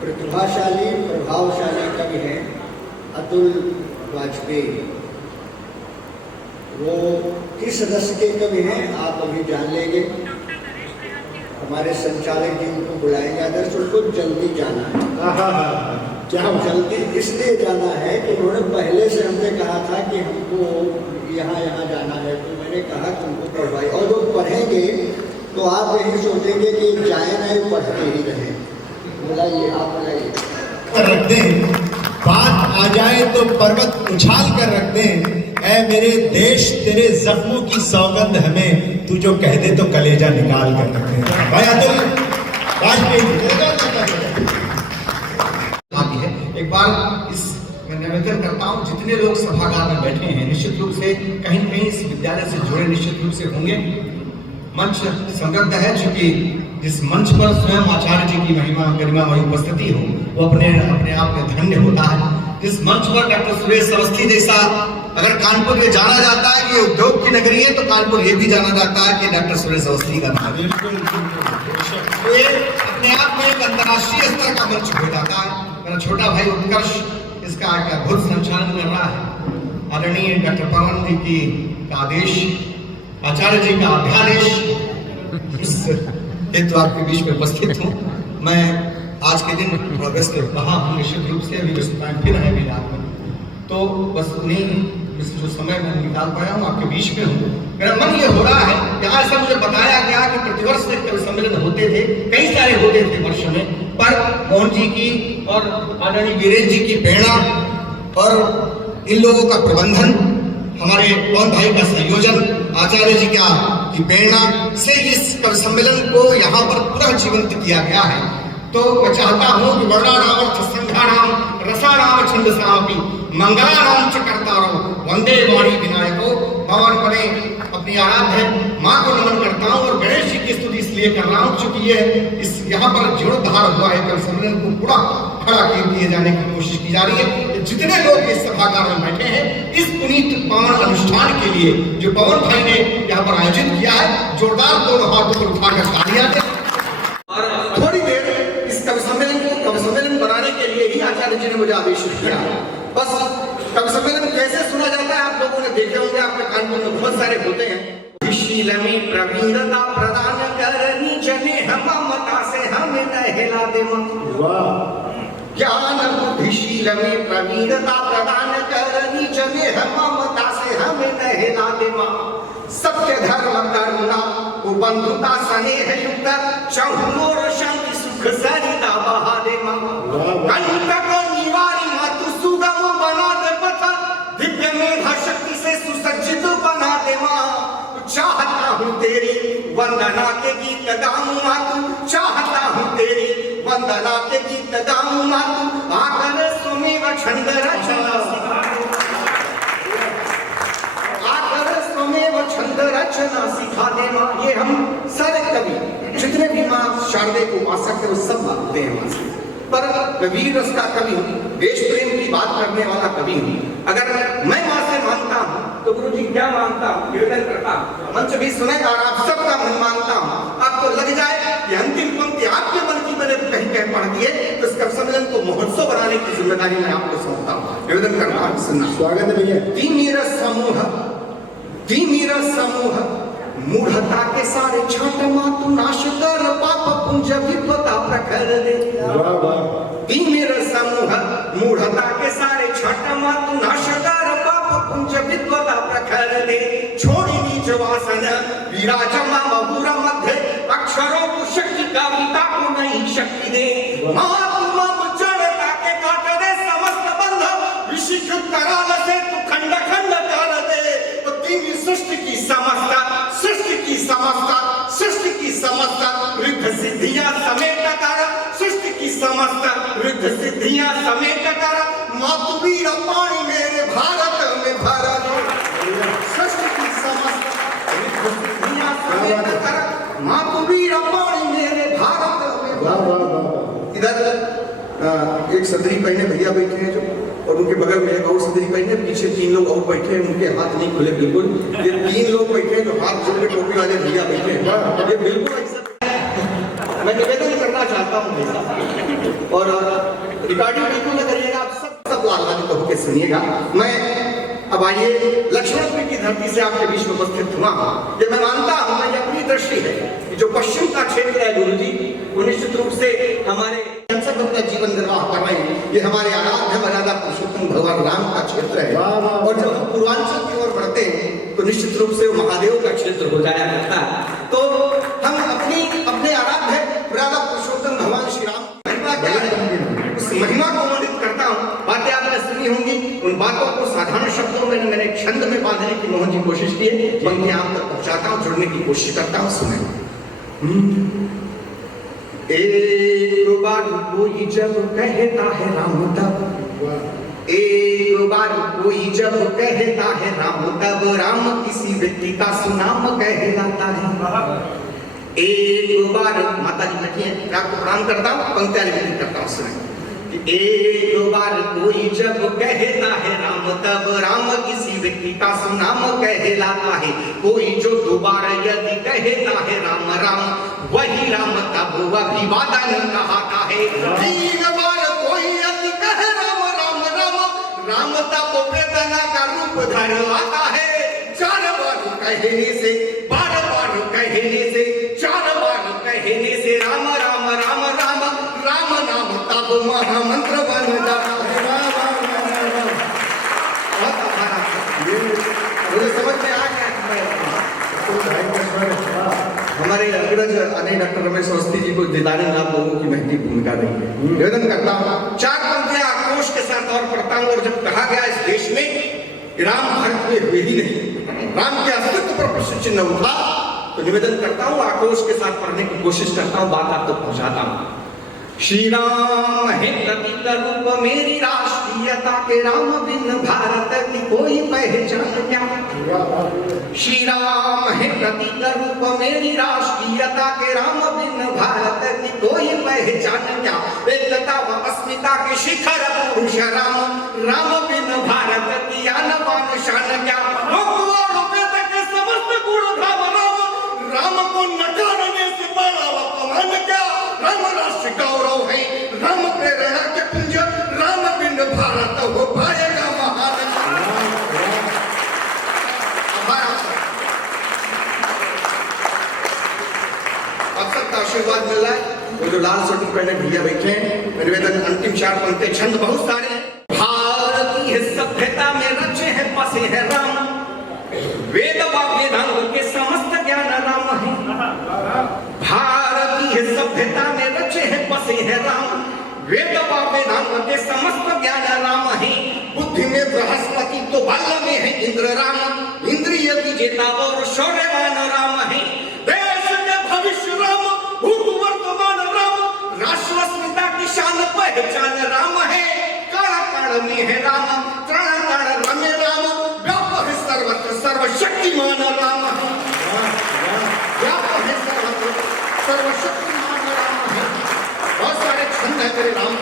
प्रतिभाशाली प्रभावशाली कवि हैं अतुल वाजपेयी। वो किस रस के कवि हैं आप अभी जान लेंगे। हमारे संचालक जी उनको बुलाएंगे, आदर्श उनको जल्दी जाना है। क्या जल्दी इसलिए जाना है कि उन्होंने पहले से हमने कहा था कि हमको यहाँ यहाँ जाना है, तो मैंने कहा कि उनको पढ़वाई, और वो पढ़ेंगे तो आप यही सोचेंगे कि जाए नहीं पढ़ते ही रहे। बुलाइए, आप बुलाइए। रख दें, बात आ जाए तो पर्वत उछाल कर रख दें। ऐ मेरे देश तेरे जख्मों की सौगंध हमें, तू जो कह दे तो कलेजा निकाल कर रख दें। भाई अतुल वाजपेयी आती है। एक बार इस मैं निवेदन करता हूँ, जितने लोग सभागार में बैठे हैं निश्चित रूप से कहीं न कहीं इस विद्यालय से जुड़े निश्चित रूप से होंगे। मंच समृद्ध है, चूंकि जिस मंच पर स्वयं आचार्य जी की महिमा गरिमामयी उपस्थिति हो वो अपने आप में धन्य होता है। जिस मंच पर डॉक्टर सुरेश अवस्थी जैसा, अगर कानपुर में जाना जाता है कि उद्योग की नगरी है, तो कानपुर ये भी जाना जाता है कि डॉक्टर सुरेश अवस्थी का नाम। ये अपने आप में एक अंतर्राष्ट्रीय स्तर का मंच हो जाता है। मेरा छोटा भाई उत्कर्ष इसका एक अद्भुत संचालन कर रहा है। आदरणीय डॉक्टर पवन जी की आदेश, आचार्य जी का अध्यादेश, इस हेतु आपके बीच में उपस्थित हूँ। मैं आज के दिन थोड़ा व्यस्त रहा हूँ निश्चित रूप से, अभी व्यस्तताएं फिर है मेरे हाथ में, तो बस उन्हीं जो समय मैं निकाल पाया हूँ आपके बीच में हूँ। मेरा मन ये हो रहा है, यहाँ ऐसा मुझे बताया गया कि प्रतिवर्ष कवि सम्मेलन होते थे, कई सारे होते थे वर्ष में, पर मोहन जी की और आदरणीय वीरेंद्र जी की प्रेरणा और इन लोगों का प्रबंधन, हमारे पवन भाई का संयोजन, आचार्य जी की प्रेरणा से इस कवि सम्मेलन को यहाँ पर पुनः जीवंत किया गया है। तो मैं चाहता हूँ कि वर्णानाम संघानाम रसानाम छंदसापि मंगलानाम च कर्तारो वंदे वाणी विनायको। भगवान परे अपनी आराध्य माँ को नमन करता हूँ और गणेश जी की स्तुति इसलिए कर रहा हूँ क्योंकि ये इस यहाँ पर जीर्णोद्धार हुआ है, कवि सम्मेलन को पूरा खड़ा किए जाने की कोशिश की जा रही है। जितने लोग इस सभागार में बैठे हैं इस पुनीत पावन अनुष्ठान के लिए जो पवन भाई ने यहाँ पर आयोजित किया है, जोरदार दोनों हाथों पर उठाकर तालियां दें। और थोड़ी देर इस कवि सम्मेलन बनाने के लिए ही आचार्य जी ने मुझे आदेशित किया। बस कवि सम्मेलन कैसे सुना जाता है आप लोगों ने देखे होंगे, आपके कानपुर में बहुत सारे होते हैं। शीलमी प्रवीणता प्रदान करनी जने ममता से हमें नहला दे। ज्ञान बुद्धिशील में प्रवीणता प्रदान करनी जने ममता से हमें नहला दे। सत्य धर्म करुणा बंधुता स्नेह युक्त चहुमोर शांति सुख सरिता बहा दे। कंटक निवारी मातु सुगम बना दे पथ, दिव्य मेधा शक्ति से सुसज्जित बना दे। चाहता हूँ तेरी वंदना के गीत गाऊं मातु, चाहता हूँ तेरी वंदना के गीत गाऊं मातु। आकर स्वमेव छंद रचना छंद रचना सिखा देना। ये हम सारे कवि जितने भी माँ शारदे को उपासक है वो सब मानते हैं माँ से, पर मैं वीर रस का कवि हूँ, देश प्रेम की बात करने वाला कवि हूँ। अगर मैं माँ से मानता हूँ तो गुरु जी क्या मानता हूँ, निवेदन करता हूँ, मंच भी सुनेगा और आप सबका मन मानता हूँ। आपको लग जाए कि अंतिम पंक्ति आपके मन की मैंने कहीं पढ़ दी है, तो इस कवि सम्मेलन को महोत्सव बनाने की जिम्मेदारी मैं आपको सौंपता हूँ। निवेदन करता हूँ, सुनना। स्वागत है भैया। धीमीर समूह मूढ़ता के सारे छाट मातु नाश कर पाप पुंज विपदा प्रखर दे। धीमीर समूह मूढ़ता के सारे छाट मातु नाश कर पाप पुंज विपदा प्रखर दे। छोड़ी नीच वासन विराजमा बहुर मध्य, अक्षरों को शक्ति कविता को नई शक्ति दे। मातु मम चढ़ता के काट दे समस्त बंध, विशिष्ट कराल से तू खंड खंड कर दे। सृष्टि की समस्त वृद्ध सिद्धियां समेट कर, सृष्टि की समस्त वृद्ध सिद्धियां समेट कर, मातुवीर पानी मेरे भारत में भर दे। सृष्टि की समस्त वृद्ध सिद्धियां समेट कर, मातुवीर पानी मेरे भारत में भर। इधर एक सदरी पहने भैया बैठे हैं जो, और उनके बगल में एक और सदरी पहने, पीछे 3 लोग और बैठे हैं, उनके हाथ नहीं खुले बिल्कुल। ये 3 लोग बैठे हैं जो हाथ जोड़ के टोपी वाले भैया बैठे हैं, ये बिल्कुल ऐसा। मैं निवेदन करना चाहता हूँ भाई साहब, और रिकॉर्डिंग बिल्कुल न करिएगा, आप सब लालान्वित होकर सुनिएगा। मैं अब आइए लक्ष्मणपुर की धरती से आपके बीच में उपस्थित हुआ। ये मैं मानता हूं, ये अपनी दृष्टि है कि जो पश्चिम का क्षेत्र है गुरु जी, वो निश्चित रूप से हमारे सब अपना जीवन निर्वाह कर रहे हैं। ये हमारे आराध्य मर्यादा पुरुषोत्तम भगवान राम का क्षेत्र है। और जब हम पूर्वांचल की ओर बढ़ते हैं तो निश्चित रूप से वो महादेव का क्षेत्र हो जाया करता है। तो हम अपने आराध्य मर्यादा पुरुषोत्तम भगवान श्री राम महिमा क्या है, उस महिमा को वर्णित करता हूँ। बातें आपने सुनी होंगी, उन बातों को साधारण शब्दों में मैंने छंद में बांधने की मोहन जी कोशिश की है। पंक्तियां आप तक पहुंचाता हूँ, जुड़ने की कोशिश करता हूँ, सुने। एक बार कोई जब कहता है राम तब, एक बार कोई जब कहता है राम तब राम किसी व्यक्ति का सुनाम कहलाता है। एक बार माता जी बैठी हैं, मैं आपको प्रणाम करता हूँ, पंक्तियां निवेदन करता हूँ, सुने। एक बार कोई जब कहता है राम तब राम किसी व्यक्ति का सुनाम कहलाता है। कोई जो दोबारा यदि कहता है राम राम, वही राम तब अभिवादन कहता है। तीन बार कोई यदि कहे राम राम राम, राम तब वेदना का रूप धर आता है। चार बार कहने से, बार बार कहने से, चार बार कहने से राम राम राम राम राम नाम तब महामंत्र बन जाता है। मुझे समझ में आ गया। हमारे अग्रज आदरणीय डॉक्टर रमेश अवस्थी जी को जिताने में आप लोगों की महती भूमिका रही है। निवेदन करता हूँ, चार पंक्तियां आक्रोश के साथ और पढ़ता हूँ। और जब कहा गया इस देश में राम भारत में हुए ही नहीं, राम के अस्तित्व पर प्रश्न चिन्ह उठा, तो निवेदन करता हूँ, आक्रोश के साथ पढ़ने की कोशिश करता हूँ, बात आप तक पहुंचाता हूँ। श्री राम है प्रतीक रूप मेरी राष्ट्रीयता के, राम बिन भारत की कोई पहचान क्या। श्री राम है प्रतीक रूप मेरी राष्ट्रीयता के, राम बिन भारत की कोई पहचान क्या। एकता व अस्मिता के शिखर पुरुष राम, राम बिन भारत की आन बान शान क्या। के समस्त गुण धाम राम, राम को नकारने से बड़ा अपमान क्या। राम राष्ट्र गौरव है, राम प्रेरणा के पुंज, राम बिन भारत हो पाएगा महान। अक्सर का आशीर्वाद मिल रहा है। वो जो लाल स्वेटर पहने भैया बैठे हैं, निवेदन अंतिम चार पंक्ति, छंद बहुत सारे हैं। भारतीय सभ्यता में रचे हैं बसे हैं राम, वेद व वेदांग के समस्त ज्ञान राम है। भारतीय सभ्यता में रचे हैं बसे हैं राम, वेद व वेदांग के समस्त ज्ञान राम है। बुद्धि में बृहस्पति तो बल में है इंद्र राम, इंद्रिय विजेता और शौर्यवान राम है। देश के भविष्य राम, भूत वर्तमान राम, राष्ट्र अस्मिता की शान पहचान राम है। कण कण में है राम, तृण तृण रमे राम, व्याप है सर्वत्र सर्वशक्तिमान राम है। व्याप है सर्वत्र सर्वशक्तिमान राम है। बहुत सारे छंद है मेरे राम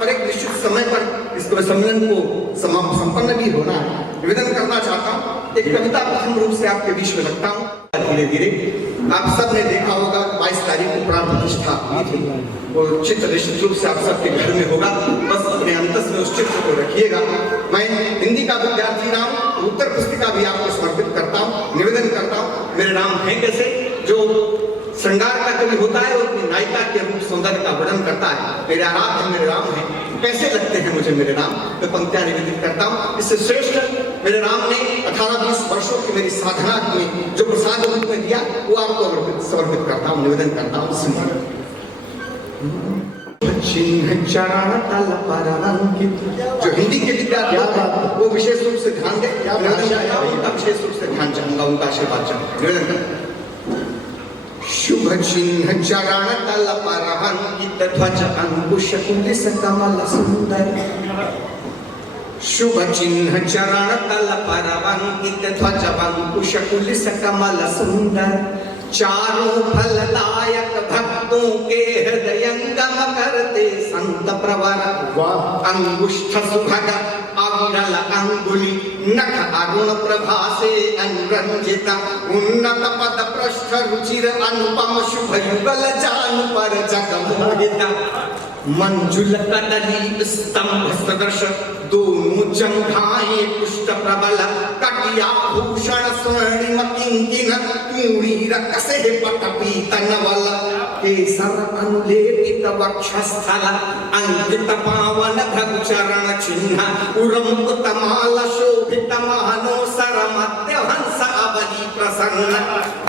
पर एक निश्चित समय पर इस सम्मेलन को संपन्न भी होना है। निवेदन करना चाहता हूँ, एक कविता प्रथम रूप से आपके बीच में रखता हूँ। धीरे धीरे आप सब ने देखा होगा 22 तारीख को प्राण प्रतिष्ठा हुई थी, वो चित्र निश्चित रूप से आप सबके घर में होगा। बस अपने अंतस में उस चित्र को रखिएगा। मैं हिंदी का विद्यार्थी रहा हूँ, उत्तर पुस्तिका भी आपको समर्पित करता हूँ। निवेदन करता हूँ, मेरे राम है कैसे। जो श्रृंगार का कवि होता है वो अपनी नायिका के रूप सौंदर्य का वर्णन करता है। मेरे आराध्य मेरे राम है, कैसे लगते हैं मुझे मेरे राम, मैं पंक्तियां निवेदित करता हूँ। इससे श्रेष्ठ मेरे राम ने 18-20 वर्षों की मेरी साधना में जो प्रसाद रूप में दिया, वो आपको समर्पित करता हूँ, निवेदन करता हूँ। जो हिंदी के विद्यार्थी वो विशेष रूप से ध्यान दे, विशेष रूप से ध्यान चाहूंगा, उनका आशीर्वाद चाहूंगा। निवेदन करता हूं। शुभ चिन्ह चरण तल पर अंकित ध्वज अंकुश कुलिस कमल सुंदर। शुभ चिन्ह चरण तल पर अंकित ध्वज अंकुश कुलिस कमल सुंदर। चारों फलदायक भक्तों के हृदयंगम करते संत प्रवर। अंगुष्ठ सुभग अविरल अंगुली नख अरुण प्रभा से अनुरंजित। उन्नत पद पृष्ठ रुचिर अनुपम शुभ युगल जान पर जगमोहित। मंजुल कदली स्तंभ सदृश दोनों जंघाएं पुष्ट प्रबल कटिया भूषण स्वर्णिम किंकिन पूरी रकसे पटपीत नवल केसर अनुलेपित वक्षस्थल अंकित पावन भग चरण चिन्ह उरमुक्त माल शोभित महनो सर मध्य हंस अवली प्रसन्न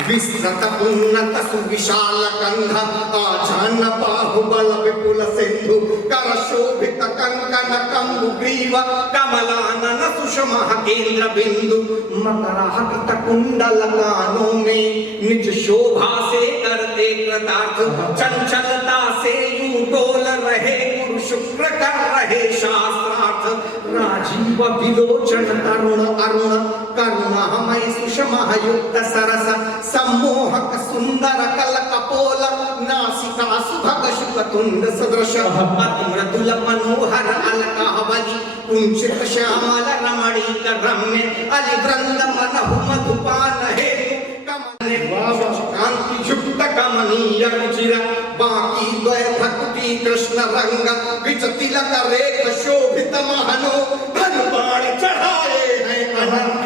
विस्तृत उन्नत सुविशाल कंध आजान बाहुबल विपुल सिंधु कर शोभित कंकन कंबु ग्रीव कमलानन सुषमा केंद्र बिंदु मकराहत कुंडल कानों में निज शोभा से करते कृतार्थ चंचलता से यूं डोल रहे गुरु शुक्र कर रहे शास्त्रार्थ राजीव विलोचन तरुण अरुण करुणामय सुषमा युक्त सरस सम्मोहक सुंदर कल कपोल नासिका सुभग शुकतुंड सदृश अति मृदुल मनोहर अलकावली कुंचित श्यामल रमणीक रम्य अलिवृंद मनहु मधुपान हेतु कांति युक्त कमनीय रुचिर बाकी द्वय भक्ति कृष्ण रंग विच तिलक रेख शोभित महनो धन बाण चढ़ाए हैं अनंत।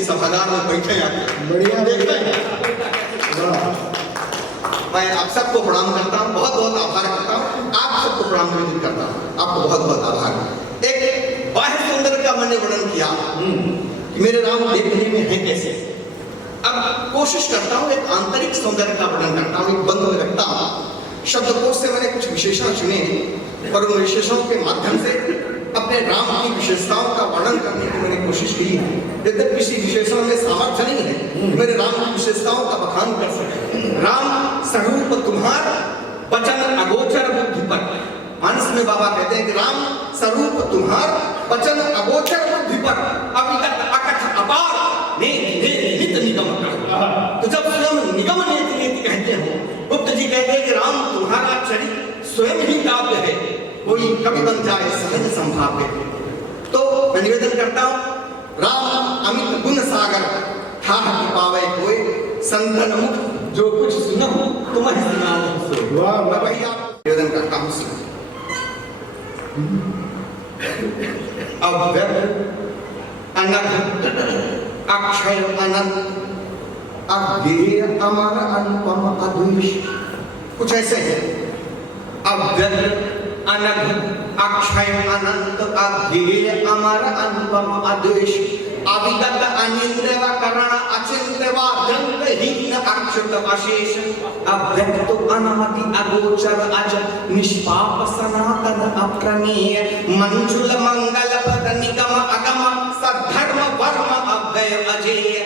सभागार में बैठे बढ़िया देखते हैं। मैं आप सबको प्रणाम करता हूँ, बहुत बहुत आभार करता हूँ, आप सबको प्रणाम निवेदित करता हूँ, आपको बहुत बहुत आभार। एक बाह्य सौंदर्य का मैंने वर्णन किया कि मेरे राम देखने में है कैसे। अब कोशिश करता हूँ एक आंतरिक सौंदर्य का वर्णन करता हूँ, एक बंद में रखता हूँ। शब्दकोश से मैंने कुछ विशेषण चुने और उन विशेषणों के माध्यम से अपने राम की विशेषताओं का वर्णन करने की मैंने कोशिश की। यद्यपि किसी विशेषण में सामर्थ्य नहीं है मेरे राम की विशेषताओं का बखान कर सके। राम स्वरूप तुम्हार वचन अगोचर बुद्धि पर। मानस में बाबा कहते हैं कि राम स्वरूप तुम्हार वचन अगोचर बुद्धि पर अविगत अकथ अपार नित निगम कर। तो जब स्वयं निगम नेति नेति कहते हो, गुप्त जी कहते हैं कि राम तुम्हारा चरित्र स्वयं ही काव्य है, कोई कवि बन जाए सहज संभाव्य। तो मैं निवेदन करता हूँ, राम अमित गुण सागर ठाह की पावे कोई संतन मुख जो कुछ सुनो तुम्हें सुनाओ। मैं वही आप निवेदन करता हूँ। अव्यक्त अनघ अक्षय अनंत अज्ञेय अमर अनुपम अद्विष, कुछ ऐसे है। अव्यक्त अनघ अक्षय अनंत अज्ञेय अमर अनुपम अद्विष अविगत अनिंद्य करण अचिंत्य हीन अक्षुत अशेष अव्यक्त अनादि अगोचर अज निष्पाप सनातन अप्रमेय मंजुल मंगल पद निगम अगम सद्धर्म वर्म अव्यय अजेय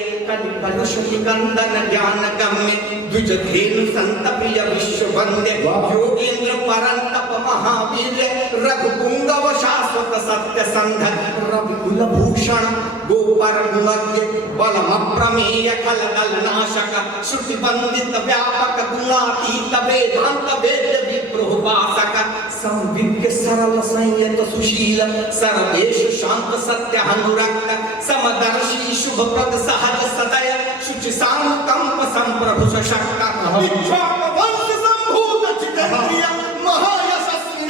कलुष निकंदन ज्ञान गम्य द्विज धेनु संत प्रिय विश्व वंद्य योगेंद्र परंतप महावीर रघुपुंगव शाश्वत सत्य संध रविकुल भूषण गोपर गुणज्ञ बलम प्रमेय खल दल नाशक श्रुति बंदित व्यापक गुणातीत वेदांत वेद्य विप्रोपासक संविज्ञ सरल संयत सुशील सर्वेश शांत सत्य अनुरक्त समदर्शी शुभ प्रद सहज सदय शुचि शांतंप संप्रभु सशक्त इक्ष्वाक वंश संभूत चितंद्रिय महायशस्वी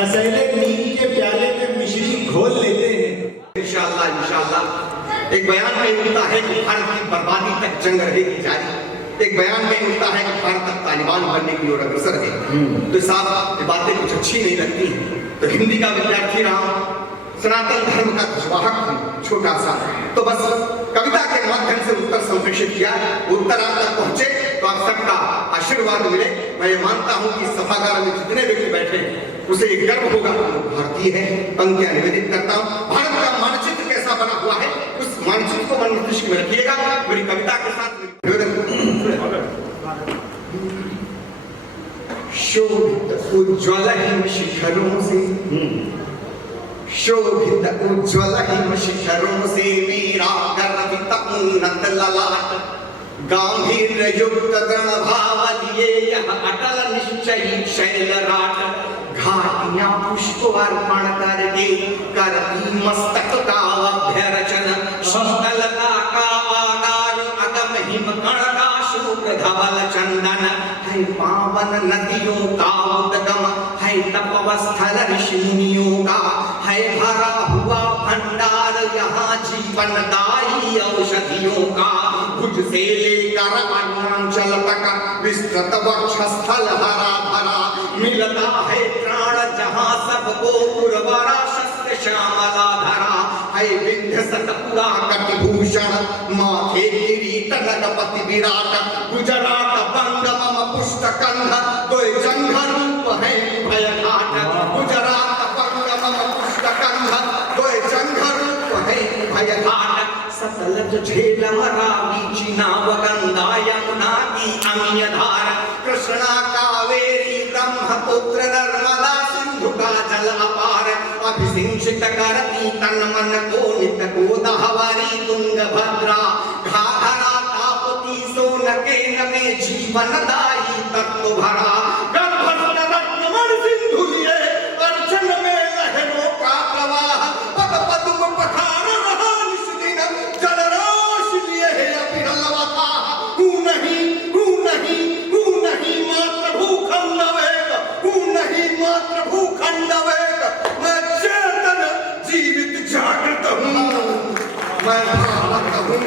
कसैले नीम के प्याले में मिश्री घोल लेते हैं। इंशाअल्लाह इंशाअल्लाह। एक बयान में मिलता है कि भारत की बर्बादी तक जंग रहेगी जारी। एक बयान में मिलता है कि भारत तक तालिबान बनने की ओर अग्रसर है। तो साहब ये बातें कुछ अच्छी नहीं लगती हैं। तो हिंदी का विद्यार्थी रहा हूं, सनातन धर्म का ध्वजवाहक हूं, छोटा सा। तो बस कविता के माध्यम से उत्तर संप्रेषित किया। उत्तर आप तक पहुंचे तो आप सबका आशीर्वाद मिले। मैं ये मानता हूं कि सभागार में जितने व्यक्ति बैठे उसे एक गर्व होगा भारतीय है। पंक्तियां निवेदित करता हूं। भारत का मानचित्र कैसा बना हुआ है उस मानचित्र को मन मस्तिष्क में रखिएगा। मेरी कविता के साथ शोभित उज्ज्वल हिम शिखरों से, शोभित उज्ज्वल हिम शिखरों से मेरा गर्वित उन्नत ललाट, गांभीर्य युक्त दृढ़ भाव लिए यह अटल निश्चयी शैलराट, घाटियां पुष्प अर्पण करके करती मस्तक का अभ्यर्चन, शीतलता का आगार अगम हिमकण का शुभ्र धवल चंदन, है पावन नदियों का उद्गम, है तपवस्थल ऋषि मुनियों का, है भरा हुआ भंडार यहाँ जीवनदायी औषधियों का, भुज से लेकर अरुणाचल तक विस्तृत वक्षस्थल हरा भरा, मिलता है त्राण जहाँ सबको उर्वरा शस्त्र श्यामला धरा, है विंध्य सतपुरा कटिभूषण माथे किरीट नगपति विराट, गुजरात बंग मम पुष्ट कंध तोय जंघ रूप है भय घाट, गुजरात बंग मम पुष्ट कंध तोय जंघ रूप है भय घाट, सतलज झेलम रावी चिनाव गंगा यमुना की अमीय धार, कृष्णा कावेरी ब्रह्मपुत्र नर्मदा सिंधु का जल अपार, अभिसिंचित करती तन मन को नित गोदावरी तुंगभद्रा, घाघरा तापती सोन के नमे जीवनदायी तत्व भरा, गर्भस्थ रत्नमण सिंधु लिए अर्चन में लहरों का प्रवाह, पद पद्म पठार रहा निश दिन जलराशि लिए है अविरल वताह, हूँ नहीं मात्र भूखंड वेग, हूँ नहीं मात्र भूखंड वेग, मैं चेतन जीवित जागृत हूँ, मैं भारत हूँ,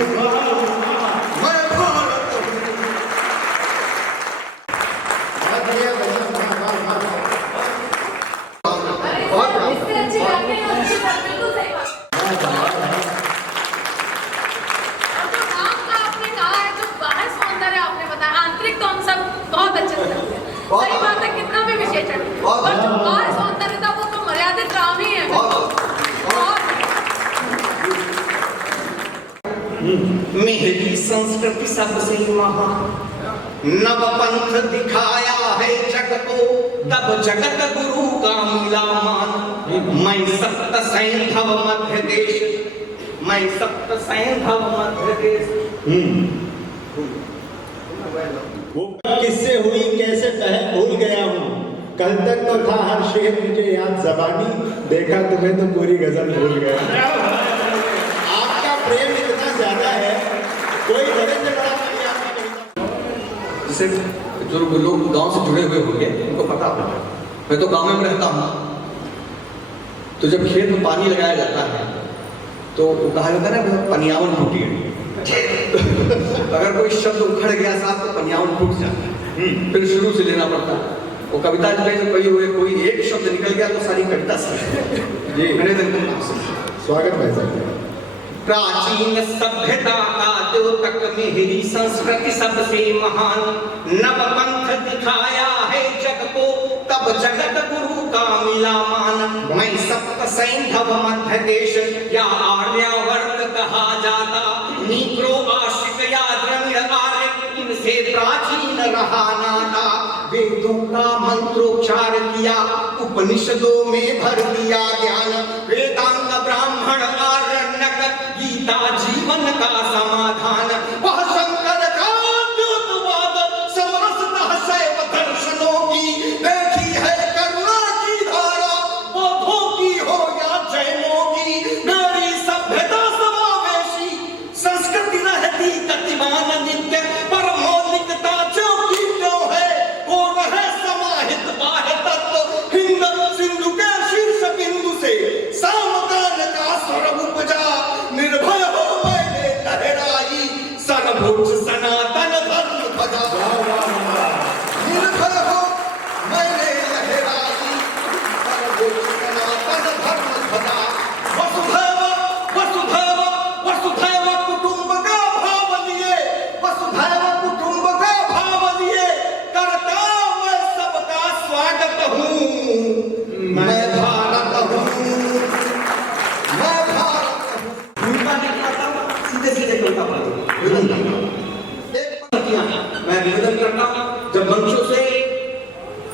मैं भारत हूँ। इससे अच्छी गाते हैं, अच्छी बात, बिल्कुल सही बात। और जो नाम का आपने कहा है, जो बाहर सौंदर्य आपने बताया, आंतरिक तो हम सब बहुत अच्छे से जानते हैं। सही बात है, कितना भी विशेषण, और जो बाहर सौंदर्य था वो तो मर्यादित राम ही है। मेरी संस्कृति सबसे महान, नव पंथ दिखाया है जग को, तब जगत गुरु का मिला मान, मैं सप्त सैंधव मध्य देश, मैं सप्त सैंधव मध्य देश। वो किससे हुई कैसे भूल गया हूँ, कल तक तो था हर शेर मुझे याद जबानी, देखा तुम्हें तो पूरी गजल भूल गया। आपका प्रेम इतना ज्यादा है, कोई बड़े से बड़ा कवि आपकी कविता। जैसे जो लोग गांव से जुड़े हुए होंगे उनको पता होगा, मैं तो गांव में रहता हूँ, तो जब खेत में पानी लगाया जाता है तो वो कहा जाता है ना पनियावन फूटी है। अगर कोई शब्द उखड़ गया साहब तो पनियावन फूट जाता है, फिर शुरू से लेना पड़ता है। वो कविता जो है कही हुए कोई एक शब्द निकल गया तो सारी कविता जी मैंने स्वागत भाई साहब। प्राचीन सभ्यता का द्योतक मेरी संस्कृति सबसे महान, नव पंथ दिखाया है जग को, तब जगत गुरु का मिला मान, मैं सप्त सैंधव मध्य देश या आर्यावर्त कहा जाता, नीग्रो आशिक या द्रविड़ आर्य इनसे प्राचीन रहा नाता, वेदों का मंत्रोच्चार किया उपनिषदों में भर दिया ज्ञान, वेदांग ब्राह्मण आरण्यक गीता जीवन का समाधान, वह शंकर का द्योतवाद समरसतः शैव दर्शनों की, देखी है करुणा की धारा बौद्धों की हो या जैनों की, मेरी सभ्यता समावेशी संस्कृति रहती गतिमान नित्य, पर मौलिकता जो की क्यों है वो रहे समाहित बाह्य तत्व, हिंद सिंधु के मैं भारत हूँ, मैं भारत हूँ। उल्टा नहीं करता हूँ, सीधे सीधे उल्टा निवेदन करता हूँ। मैं निवेदन करता हूँ जब मंचों से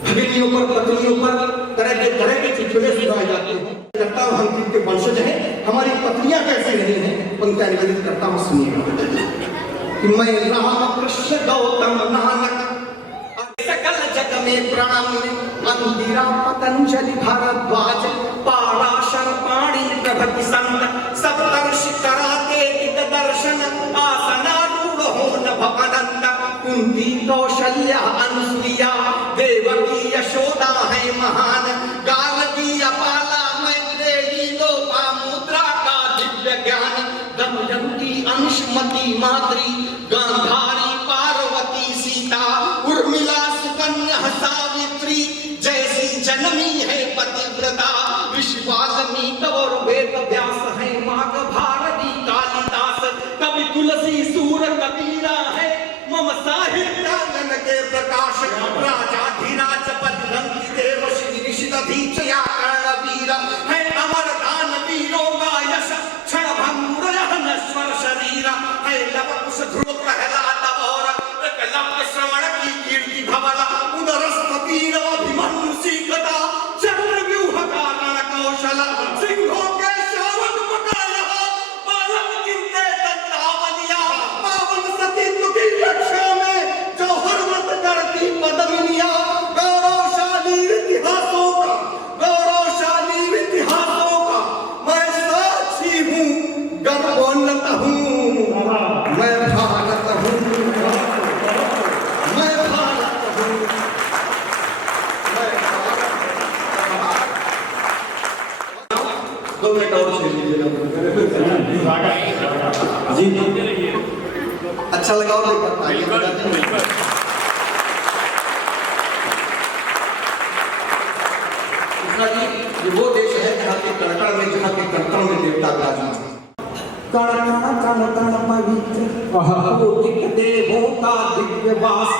भगिनियों पर, पत्नियों पर तरह के चिड़चिड़े सुनाए जाते हैं, करता हूँ हम किनके वंशज हैं, हमारी पत्नियां कैसे नहीं हैं, उनका निवेदन करता हूँ। सुनिए कि मैं राम कृष्ण गौतम नानक सकल जग में प्रणम्य मंदिरा पतंजलि भारद्वाज पाराशर पाणि प्रभृति संत सप्तर्षि कराते दिग्दर्शन आसनारूढ़ हो नभ अनंत कुंती कौशल्या अनुसुईया देवकी यशोदा है महान गार्गी अपाला मैत्रेयी लोपामुद्रा का दिव्य ज्ञान दमयंती अंशुमती माद्री गांधारी पार्वती सीता उर्मिला सुकन्या सावित्री जैसी जननी है पतिव्रता विश्वामित्र और वेद व्यास है माघ भारती कालिदास कवि तुलसी सूर कबीरा है मम साहित्यानन के प्रकाश राजाधिराज पतिरंति देव श्री ऋषिदधीच या कर्णवीर है अमर दान वीरों का यश क्षण भंगुर नश्वर शरीर है लव कुश ध्रुव प्रहलाद और एकलव्य श्रवण की कीर्ति धवल उदरस्थ वीर अभिमन्यु सीकता चक्रव्यूह का रण कौशल सिंहों के शावक मकायः बालक गिनते दंतावलिया पावन सतीत्व की रक्षा में जो हरमत करती पद्मिनिया गौरवशाली इतिहासों का मैं साक्षी हूँ गर्वोन्नत हूँ मैं भारत हूँ मैं भारत हूँ दो मिनट और छीन लीजिए जी अच्छा लगा और ये वो देश है जहाँ के कणकण में, जहाँ के कणकण में देवता विराजमान है। कण कण कण कण पवित्र कोटि देवों का दिव्य वास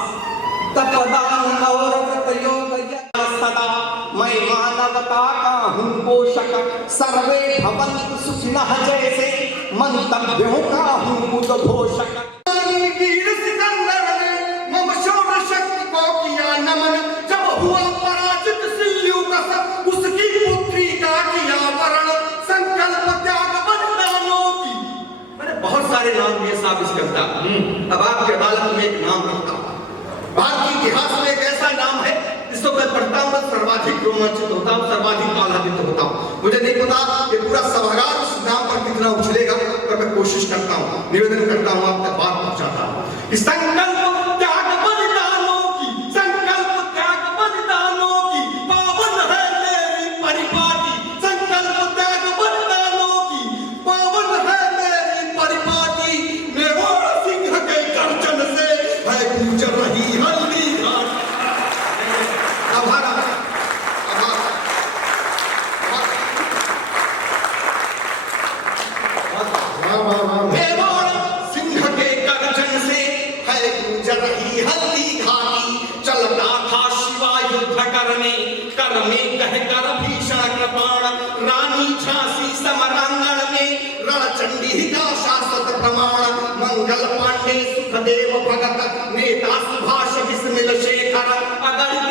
तपदान और व्रत योग सदा मैं मानवता का हूँ पोषक सर्वे भवन्तु सुखिनः जैसे मंतव्यों का हूँ उद्घोषक वीर सिकंदर ने मम शौर्य शक्ति को किया नमन जब हुआ पराजित सिल्यूकस उसकी पुत्री का किया वरण संकल्प त्याग बलिदानों की। मैंने बहुत सारे नाम दिए साहब इस कविता। अब आपके अदालत में एक नाम रखता हूँ, भारतीय इतिहास में एक ऐसा नाम है जिसको मैं पढ़ता हूँ सर्वाधिक रोमांचित होता हूँ, सर्वाधिक आह्लादित होता हूँ। मुझे नहीं पता कि पूरा सभागार उस नाम पर कितना उछलेगा, पर मैं कोशिश करता हूँ, निवेदन करता हूँ, आप तक बात पहुंचाता हूँ। संकल्प त्याग बलिदानों की, संकल्प त्याग बलिदानों की पावन है मेरी परिपाटी, संकल्प त्याग बलिदानों की पावन है मेरी परिपाटी। मेवाड़ सिंह के गर्जन से है गूंज रही हल्दी घाट। मेवाड़ सिंह के गर्जन से है गूंज रही हल्दी घाटी। चलता था शिवा युद्ध करने कर में कहकर भीषण कृपाण रानी झांसी समरांगण में रणचंडी का शाश्वत प्रमाण मंगल पांडे सुखदेव भगत नेता सुभाष बिस्मिल शेखर अगणित